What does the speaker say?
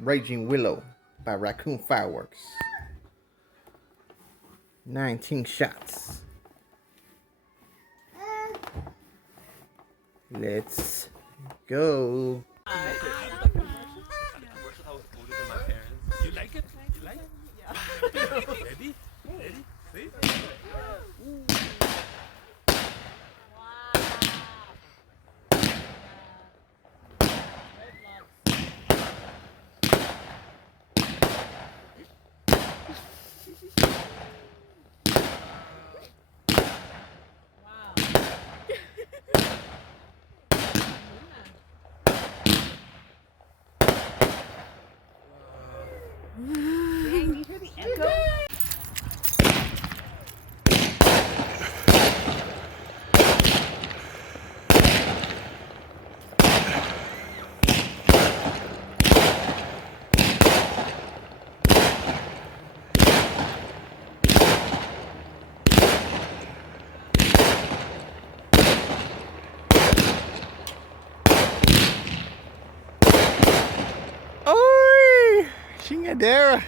Raging Willow by Raccoon Fireworks. 19 shots. Let's go. You like it? You like it? Yeah. Ready? Ready? See? Dang, you hear the echo? Oi! Chingadera.